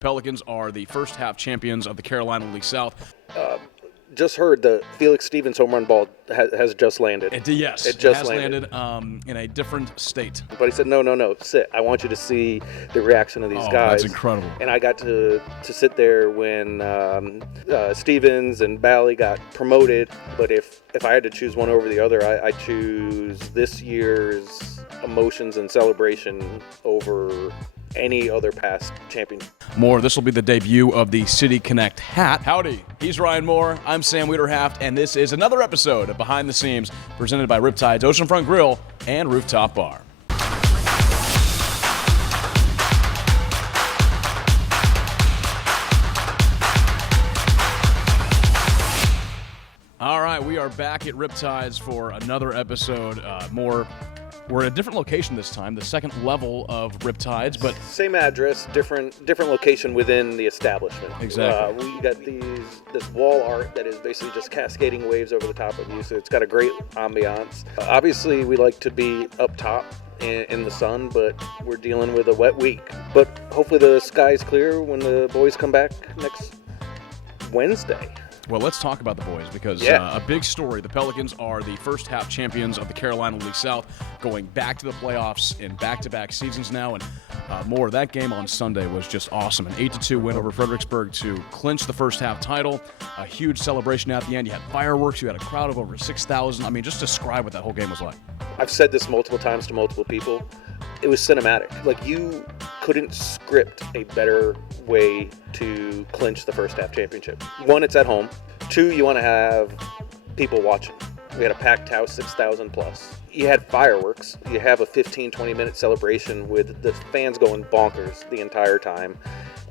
Pelicans are the first half champions of the Carolina League South. Just heard the Felix Stevens home run ball has just landed. It just has landed in a different state. But he said, no, sit. I want you to see the reaction of these guys. That's incredible. And I got to sit there when Stevens and Bally got promoted. But if I had to choose one over the other, I choose this year's emotions and celebration over any other past champion. Moore, this will be the debut of the City Connect hat. Howdy, he's Ryan Moore, I'm Sam Weiderhaft, and this is another episode of Behind the Seams presented by RipTydz Oceanfront Grill and Rooftop Bar. All right, we are back at RipTydz for another episode. We're at a different location this time, the second level of RipTydz, but same address, different location within the establishment. Exactly. We got this wall art that is basically just cascading waves over the top of you, so it's got a great ambiance. Obviously, we like to be up top in the sun, but we're dealing with a wet week. But hopefully the sky's clear when the boys come back next Wednesday. Well, let's talk about the boys because a big story. The Pelicans are the first half champions of the Carolina League South, going back to the playoffs in back-to-back seasons now. And more, that game on Sunday was just awesome. An 8-2 win over Fredericksburg to clinch the first half title. A huge celebration at the end. You had fireworks. You had a crowd of over 6,000. I mean, just describe what that whole game was like. I've said this multiple times to multiple people. It was cinematic. Like, you couldn't script a better way to clinch the first half championship. One, it's at home. Two, you want to have people watching. We had a packed house, 6,000 plus. You had fireworks. You have a 15-20 minute celebration with the fans going bonkers the entire time.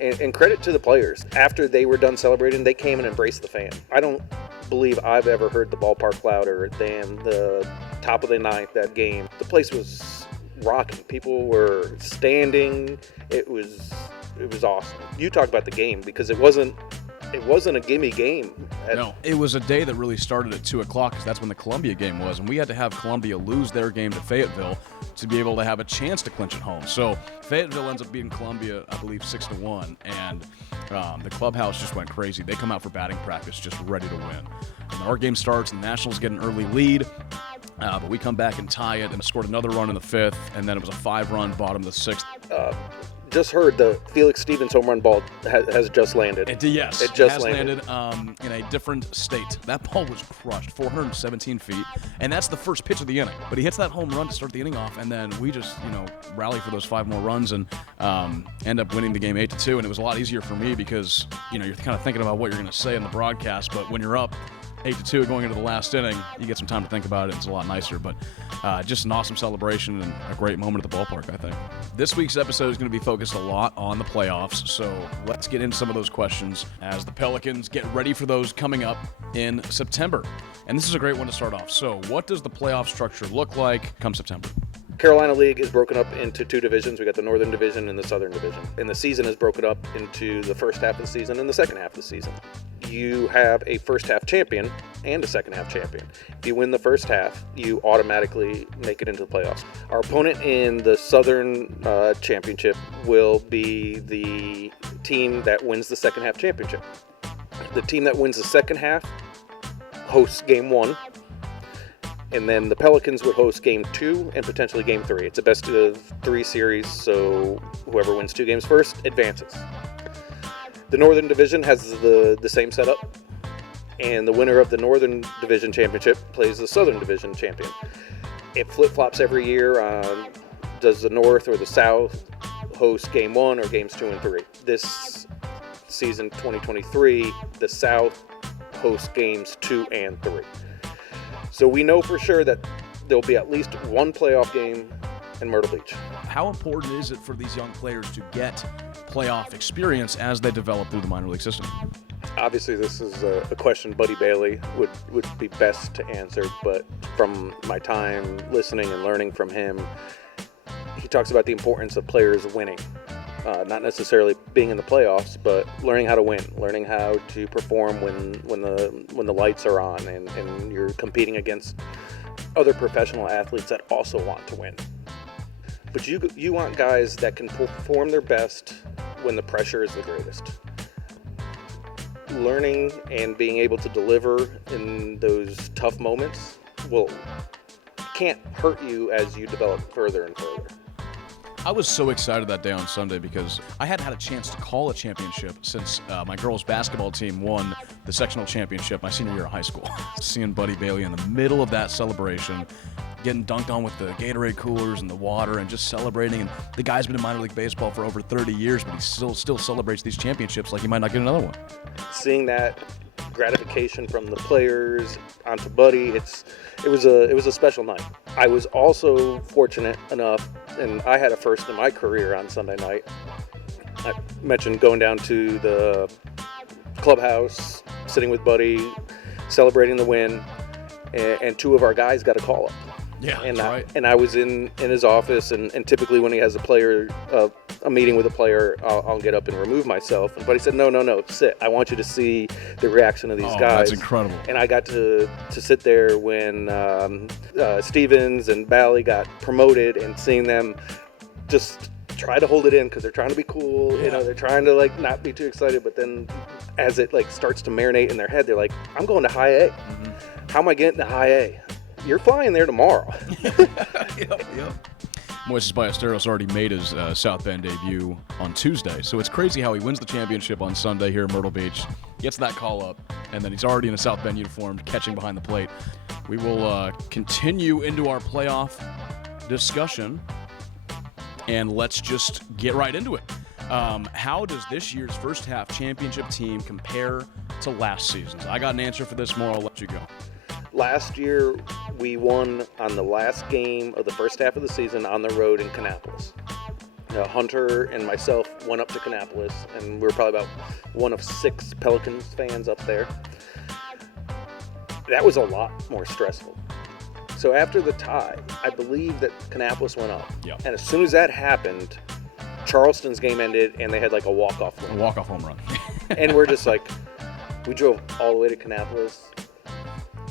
And credit to the players. After they were done celebrating, they came and embraced the fan. I don't believe I've ever heard the ballpark louder than the top of the ninth, that game. The place was rocking. People were standing. It was awesome. You talk about the game because it wasn't a gimme game. No, it was a day that really started at 2 o'clock because that's when the Columbia game was, and we had to have Columbia lose their game to Fayetteville to be able to have a chance to clinch at home. So Fayetteville ends up beating Columbia, I believe, 6-1, and the clubhouse just went crazy. They come out for batting practice just ready to win. And our game starts, and the Nationals get an early lead, but we come back and tie it and scored another run in the fifth, and then it was a 5-run bottom of the sixth. Just heard the Felix Stevens home run ball has just landed. It just landed in a different state. That ball was crushed, 417 feet, and that's the first pitch of the inning. But he hits that home run to start the inning off, and then we just, rally for those 5 more runs and end up winning the game 8-2. And it was a lot easier for me because, you're kind of thinking about what you're going to say in the broadcast, but when you're up 8-2 going into the last inning, you get some time to think about it. It's a lot nicer, but just an awesome celebration and a great moment at the ballpark, I think. This week's episode is going to be focused a lot on the playoffs, so let's get into some of those questions as the Pelicans get ready for those coming up in September. And this is a great one to start off. So what does the playoff structure look like come September? Carolina League is broken up into 2 divisions. We got the Northern Division and the Southern Division. And the season is broken up into the first half of the season and the second half of the season. You have a first half champion and a second half champion. If you win the first half, you automatically make it into the playoffs. Our opponent in the Southern Championship will be the team that wins the second half championship. The team that wins the second half hosts game 1. And then the Pelicans would host game 2 and potentially game 3. It's a best of 3 series, so whoever wins 2 games first advances. The Northern Division has the same setup, and the winner of the Northern Division Championship plays the Southern Division champion. It flip-flops every year. Does the North or the South host game 1 or games 2 and 3? This season, 2023, the South hosts games 2 and 3. So we know for sure that there'll be at least one playoff game in Myrtle Beach. How important is it for these young players to get playoff experience as they develop through the minor league system? Obviously, this is a question Buddy Bailey would be best to answer, but from my time listening and learning from him, he talks about the importance of players winning. Not necessarily being in the playoffs, but learning how to win, learning how to perform when the lights are on and you're competing against other professional athletes that also want to win. But you want guys that can perform their best when the pressure is the greatest. Learning and being able to deliver in those tough moments can't hurt you as you develop further and further. I was so excited that day on Sunday because I hadn't had a chance to call a championship since my girls' basketball team won the sectional championship my senior year of high school. Seeing Buddy Bailey in the middle of that celebration, getting dunked on with the Gatorade coolers and the water and just celebrating. And the guy's been in minor league baseball for over 30 years, but he still celebrates these championships like he might not get another one. Seeing that gratification from the players onto Buddy, it was a special night. I was also fortunate enough, and I had a first in my career on Sunday night. I mentioned going down to the clubhouse, sitting with Buddy, celebrating the win, and two of our guys got a call up. Yeah, and that's right. And I was in his office, and typically when he has a meeting with a player, I'll get up and remove myself. But he said, no, sit. I want you to see the reaction of these guys. That's incredible. And I got to sit there when Stevens and Bally got promoted, and seeing them just try to hold it in because they're trying to be cool. Yeah. They're trying to not be too excited. But then as it starts to marinate in their head, they're like, I'm going to high A. Mm-hmm. How am I getting to high A? You're flying there tomorrow. Yep. Moises Ballesteros already made his South Bend debut on Tuesday, so it's crazy how he wins the championship on Sunday here in Myrtle Beach, gets that call up, and then he's already in a South Bend uniform catching behind the plate. We will continue into our playoff discussion, and let's just get right into it. How does this year's first half championship team compare to last season's? I got an answer for this, more. I'll let you go. Last year, we won on the last game of the first half of the season on the road in Kannapolis. Hunter and myself went up to Kannapolis, and we were probably about one of 6 Pelicans fans up there. That was a lot more stressful. So after the tie, I believe that Kannapolis went up. Yep. And as soon as that happened, Charleston's game ended, and they had a walk-off win. A walk-off home run. And we're just we drove all the way to Kannapolis,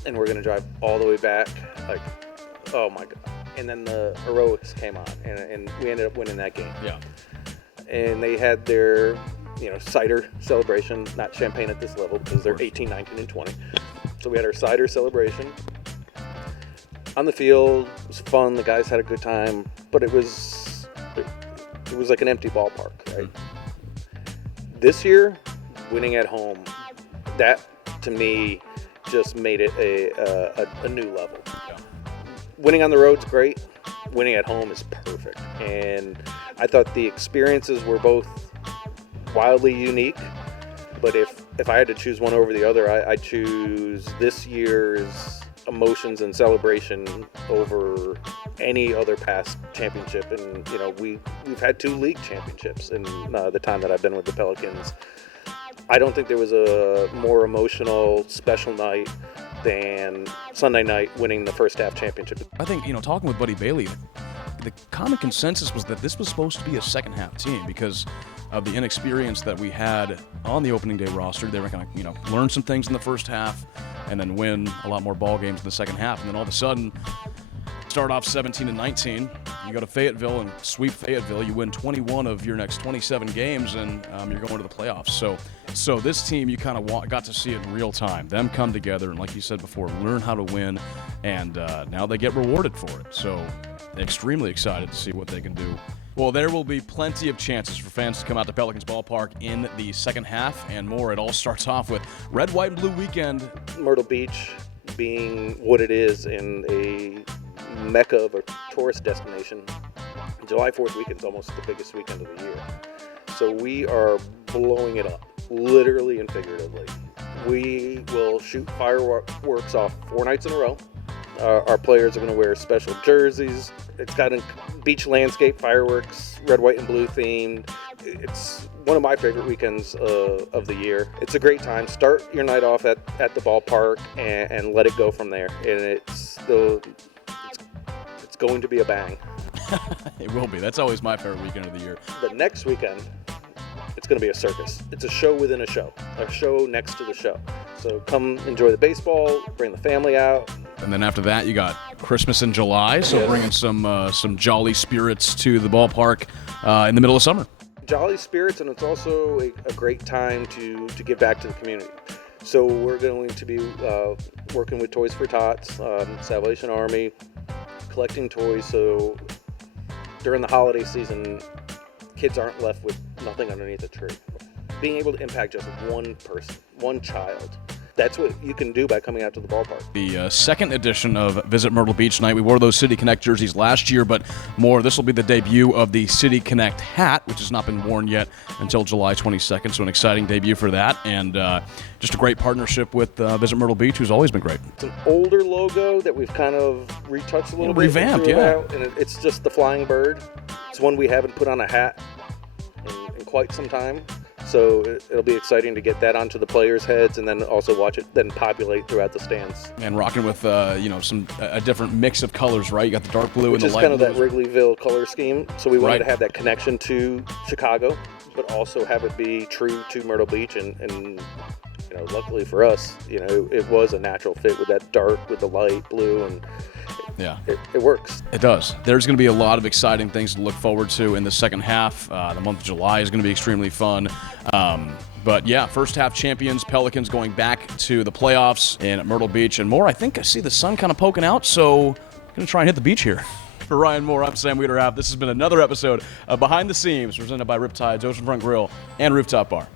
and we're going to drive all the way back. Oh my God. And then the heroics came on, and we ended up winning that game. Yeah. And they had their, cider celebration, not champagne at this level because they're 18, 19, and 20. So we had our cider celebration. On the field, it was fun. The guys had a good time, but it was like an empty ballpark, right? Mm-hmm. This year, winning at home, that to me just made it a new level. Yeah. Winning on the road's great. Winning at home is perfect. And I thought the experiences were both wildly unique. But if I had to choose one over the other, I choose this year's emotions and celebration over any other past championship. And we've had 2 league championships in the time that I've been with the Pelicans. I don't think there was a more emotional, special night than Sunday night winning the first half championship. I think, talking with Buddy Bailey, the common consensus was that this was supposed to be a second half team because of the inexperience that we had on the opening day roster. They were going to, learn some things in the first half and then win a lot more ball games in the second half. And then all of a sudden, start off 17-19. You go to Fayetteville and sweep Fayetteville. You win 21 of your next 27 games, and you're going to the playoffs. So this team, you kind of got to see it in real time. Them come together and, like you said before, learn how to win, and now they get rewarded for it. So extremely excited to see what they can do. Well, there will be plenty of chances for fans to come out to Pelicans Ballpark in the second half and more. It all starts off with Red, White, and Blue weekend. Myrtle Beach being what it is in a mecca of a tourist destination. July 4th weekend is almost the biggest weekend of the year. So we are blowing it up, literally and figuratively. We will shoot fireworks off 4 nights in a row. Our players are going to wear special jerseys. It's got a beach landscape fireworks, red, white, and blue themed. It's one of my favorite weekends of the year. It's a great time. Start your night off at the ballpark and let it go from there. And it's going to be a bang. It will be. That's always my favorite weekend of the year. The next weekend, it's going to be a circus. It's a show within a show next to the show. So come enjoy the baseball, bring the family out. And then after that, you got Christmas in July, so bringing some jolly spirits to the ballpark in the middle of summer. jolly spirits, and it's also a great time to give back to the community. So we're going to be working with Toys for Tots, Salvation Army, collecting toys. So during the holiday season, kids aren't left with nothing underneath a tree. Being able to impact just one person, one child, that's what you can do by coming out to the ballpark. The second edition of Visit Myrtle Beach Night. We wore those City Connect jerseys last year, but this will be the debut of the City Connect hat, which has not been worn yet until July 22nd, so an exciting debut for that, and just a great partnership with Visit Myrtle Beach, who's always been great. It's an older logo that we've kind of retouched a little bit. Revamped, yeah. And it's just the flying bird. It's one we haven't put on a hat in quite some time. So it'll be exciting to get that onto the players' heads, and then also watch it then populate throughout the stands. And rocking with a different mix of colors, right? You got the dark blue and the light blue. Which is kind of that Wrigleyville color scheme. So we wanted to have that connection to Chicago, but also have it be true to Myrtle Beach. And luckily for us, it was a natural fit with that dark with the light blue, and yeah, it works. It does. There's going to be a lot of exciting things to look forward to in the second half. The month of July is going to be extremely fun. But yeah, first half champions, Pelicans going back to the playoffs in Myrtle Beach and more. I think I see the sun kind of poking out, so I'm going to try and hit the beach here. For Ryan Moore, I'm Sam Weiderhaft. This has been another episode of Behind the Scenes, presented by RipTydz, Oceanfront Grill, and Rooftop Bar.